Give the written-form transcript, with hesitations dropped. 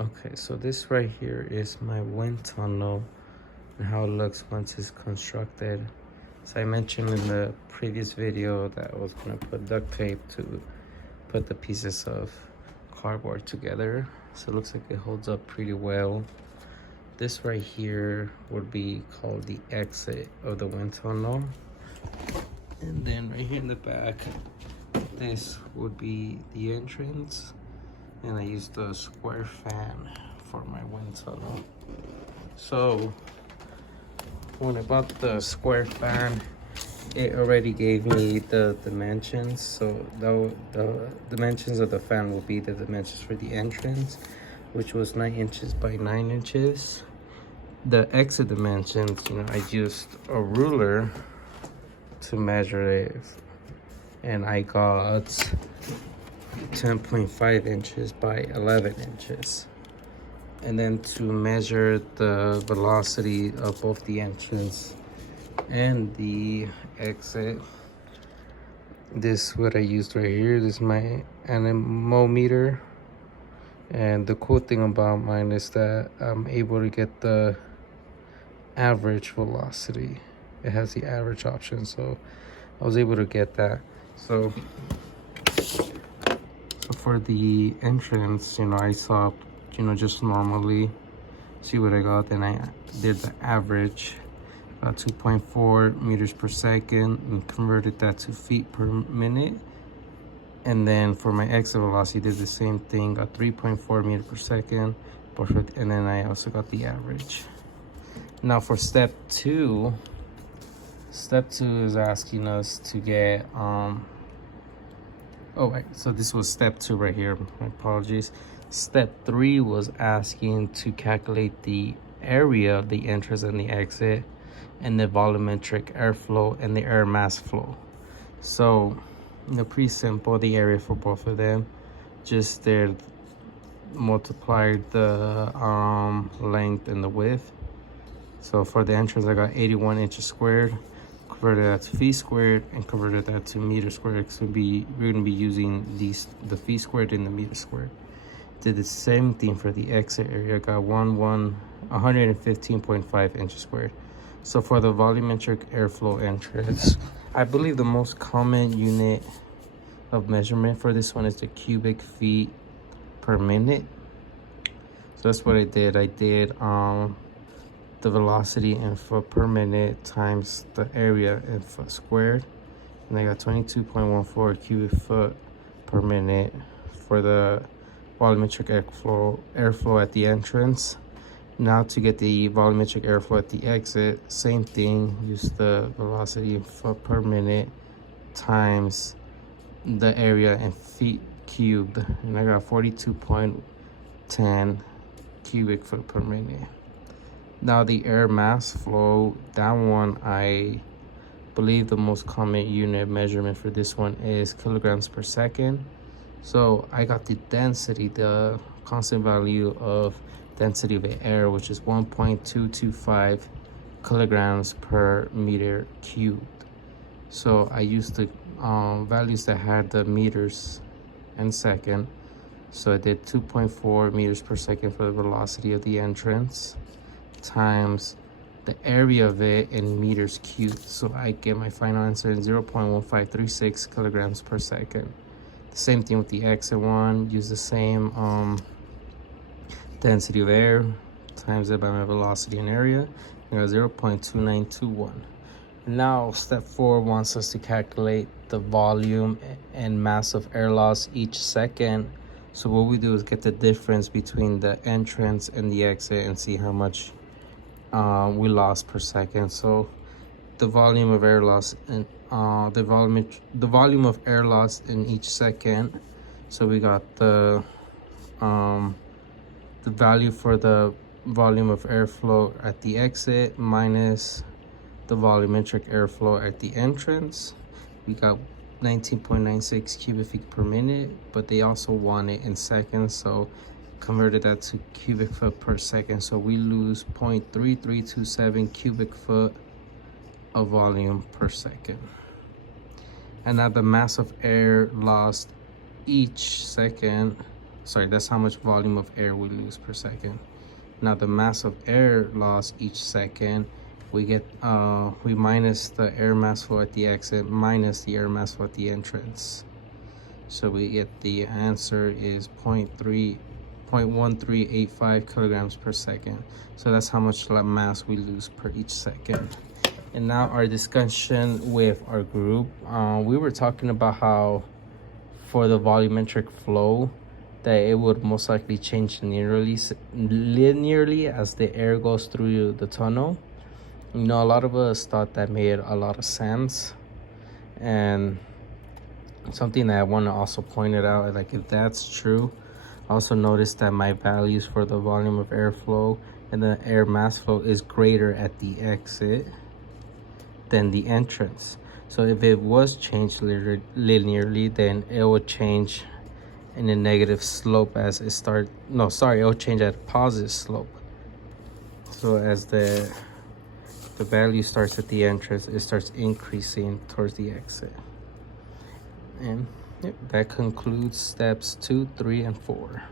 Okay, so this right here is my wind tunnel and how it looks once it's constructed. So I mentioned in the previous video that I was gonna put duct tape to put the pieces of cardboard together. So it looks like it holds up pretty well. This right here would be called the exit of the wind tunnel. And then right here in the back, this would be the entrance. And I used a square fan for my wind tunnel. So when I bought the square fan, it already gave me the dimensions. So the dimensions of the fan will be the dimensions for the entrance, which was 9 inches by 9 inches. The exit dimensions, I used a ruler to measure it, and I got 10.5 inches by 11 inches. And then to measure the velocity of both the entrance and the exit, this is what I used right here. This is my anemometer. And the cool thing about mine is that I'm able to get the average velocity. It has the average option, so I was able to get that. So for the entrance, I saw, just normally see what I got. Then I did the average, 2.4 meters per second, and converted that to feet per minute. And then for my exit velocity, did the same thing, got 3.4 meters per second, perfect. And then I also got the average. Now for step two is asking us to get oh wait, so this was step 2 right here, my apologies. Step 3 was asking to calculate the area of the entrance and the exit, and the volumetric airflow and the air mass flow. So pretty simple, the area for both of them, just there multiplied the length and the width. So for the entrance, I got 81 inches squared, converted that to feet squared, and converted that to meter squared. So we're going to be using the feet squared and the meter squared. Did the same thing for the exit area. Got 115.5 inches squared. So for the volumetric airflow entrance, I believe the most common unit of measurement for this one is the cubic feet per minute. So that's what I did. I did the velocity in foot per minute times the area in foot squared, and I got 22.14 cubic foot per minute for the volumetric airflow at the entrance. Now to get the volumetric airflow at the exit, same thing, use the velocity in foot per minute times the area in feet cubed, and I got 42.10 cubic foot per minute. Now the air mass flow, that one, I believe the most common unit of measurement for this one is kilograms per second. So I got the density, the constant value of density of the air, which is 1.225 kilograms per meter cubed. So I used the values that had the meters and second. So I did 2.4 meters per second for the velocity of the entrance times the area of it in meters cubed. So I get my final answer in 0.1536 kilograms per second. The same thing with the exit one, use the same density of air times it by my velocity and area, and got 0.2921. Now step 4 wants us to calculate the volume and mass of air loss each second. So what we do is get the difference between the entrance and the exit and see how much we lost per second. So the volume of air loss and the volume of air loss in each second. So we got the value for the volume of airflow at the exit minus the volumetric airflow at the entrance. We got 19.96 cubic feet per minute, but they also want it in seconds, so converted that to cubic foot per second. So we lose 0.3327 cubic foot of volume per second. And now the mass of air lost each second sorry, that's how much volume of air we lose per second. Now the mass of air loss each second, we get we minus the air mass flow at the exit minus the air mass flow at the entrance. So we get the answer is 0.1385 kilograms per second. So that's how much mass we lose per each second. And now our discussion with our group, we were talking about how for the volumetric flow, that it would most likely change linearly as the air goes through the tunnel. You know, a lot of us thought that made a lot of sense. And something that I want to also point it out, like if that's true, I also noticed that my values for the volume of airflow and the air mass flow is greater at the exit than the entrance. So if it was changed linearly, then it would change in a negative slope as it start. No, sorry, it will change at a positive slope. So as the value starts at the entrance, it starts increasing towards the exit. And yep, that concludes steps 2, 3, and 4.